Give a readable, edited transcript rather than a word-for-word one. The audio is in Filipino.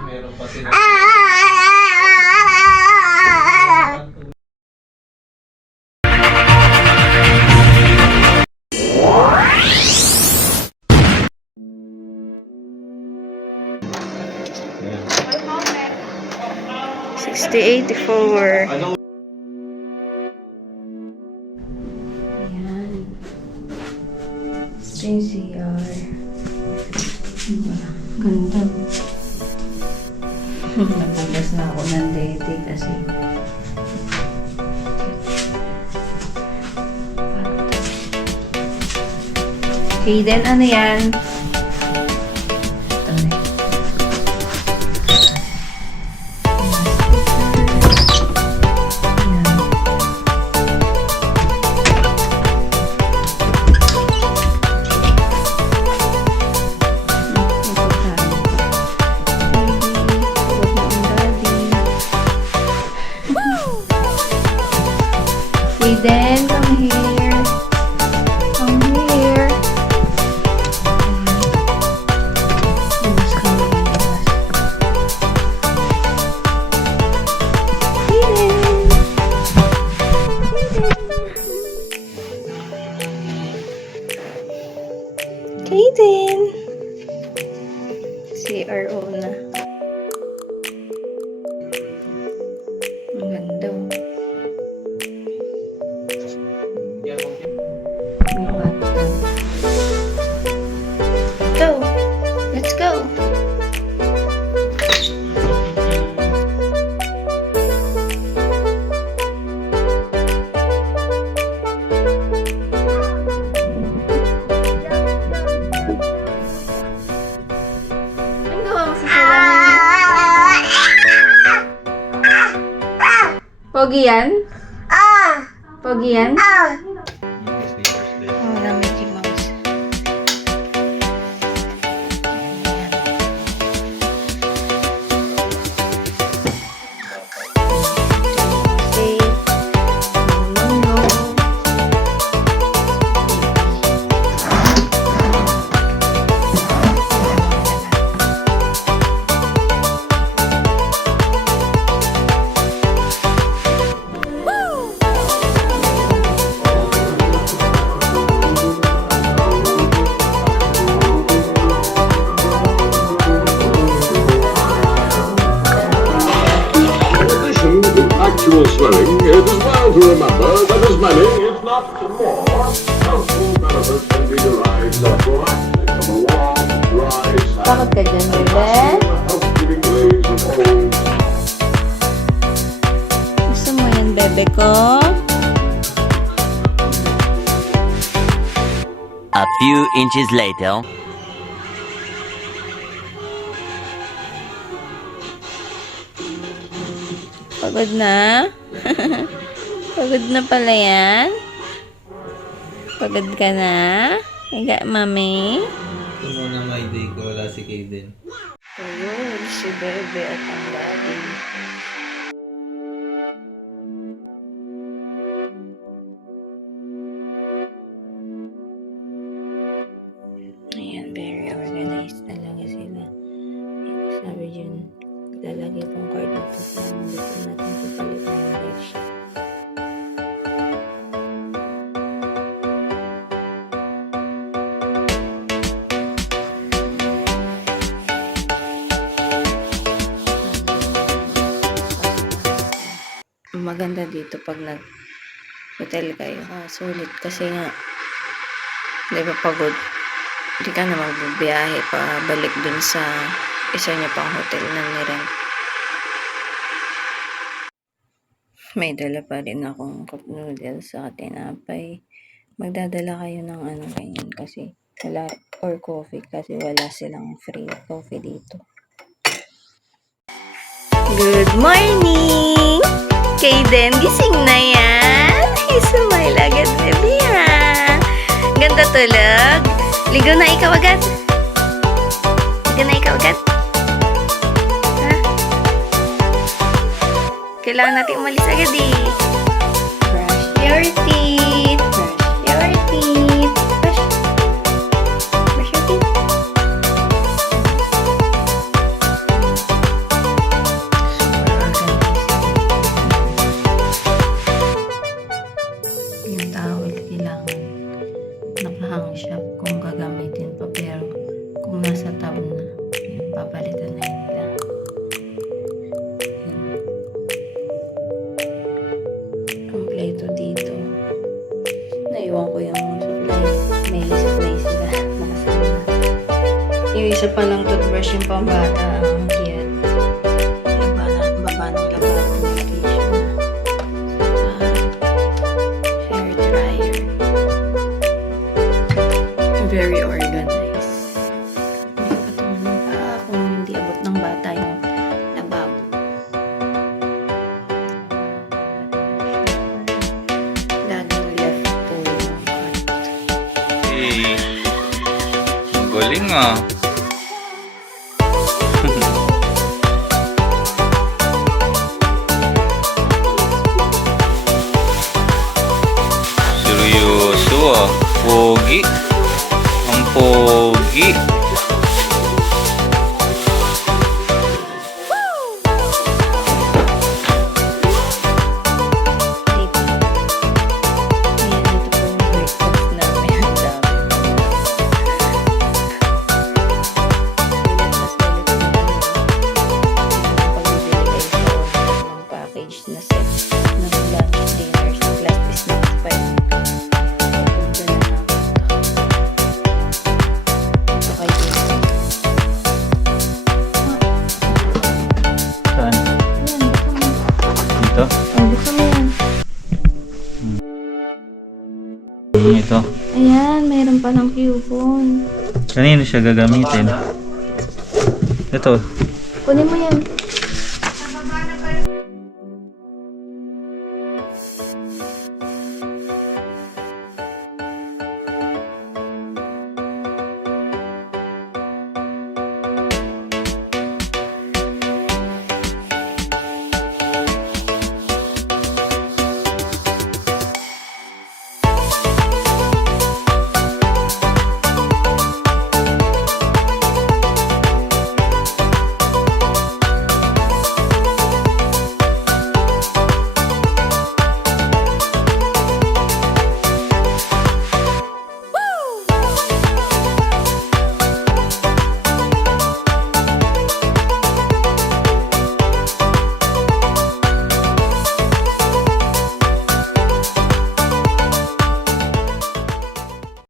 Meron pa sila. Ayan. 6084. Ano? Ayan. Ito yung CR. Ganda. Nabugas na ako ng dete kasi. Okay, then ano yan? Ito na. Then, come here. Come here. Labas ka mo. Kaden! CRO na. Ang ganda. Go! Let's go! Ang gawa mo sa salamin? Pogi yan? Pogi yan? Oh, na Mickey Mouse. Okay. No. Actual swelling, it is well to remember that as many, if not more, helpful benefits can be derived from a long, dry, Bakit ka dyan, bebe? health-giving ways of old. Gusto mo yan, bebe ko? A few inches later. Pagod na? Pagod na pala yan? Pagod ka na? Higa, mami? Ito muna my day ko. Wala si Kaden. Ayun, si bebe at ang daddy. Ayan, very organized talaga sila. Sabi dyan, lalagay kong card dito sa dito natin papalit na yung red sheet. Maganda dito pag nag-hotel kayo. Sulit kasi nga, di ba pagod? Hindi ka na magbibiyahe pa balik dun sa isa niya pang hotel na nirent. May dala pa rin akong cup noodles sa tinapay. Magdadala kayo ng ano ganyan kasi wala, or coffee kasi wala silang free coffee dito. Good morning! Kaden, gising na yan. Hey, smile agad, baby, ha? Ganda tulog. Ligo na ikaw agad. Ligo na ikaw agad. Ha? Kailangan natin umalis agad, eh. Brush your teeth. Brush your teeth. shop kung gagamitin pa, pero kung nasa tab na, yun, papalitan na yun nila. Yun. Kompleto dito. Naiwan ko yung supply. May supply sila. Nakasama. Yung isa pa lang toothbrush yung pambata. Ang cute. Baba ng lababo ng tissue na. Hair dryer. Very organized. Hindi ko patungan pa kung hindi abot ng bata yung lababo. Laging left po yung cut. Hey. Ang galing ah. Seryoso ah. Pogi. Ang pogi. Dito. Ayan, dito po yung breakfast namin. Ang dami. Sulit na pagbibili kayo sa ng package na set ng lunch, dinner, plus snacks pa yun. Ito na namin ito. Ito kayo dito. Saan? Ayan, buksan mo. Dito? Oh, buksan mo yan. Ito. Ayan, mayroon palang coupon. Kanino siya gagamitin? Ito. Kunin mo yan.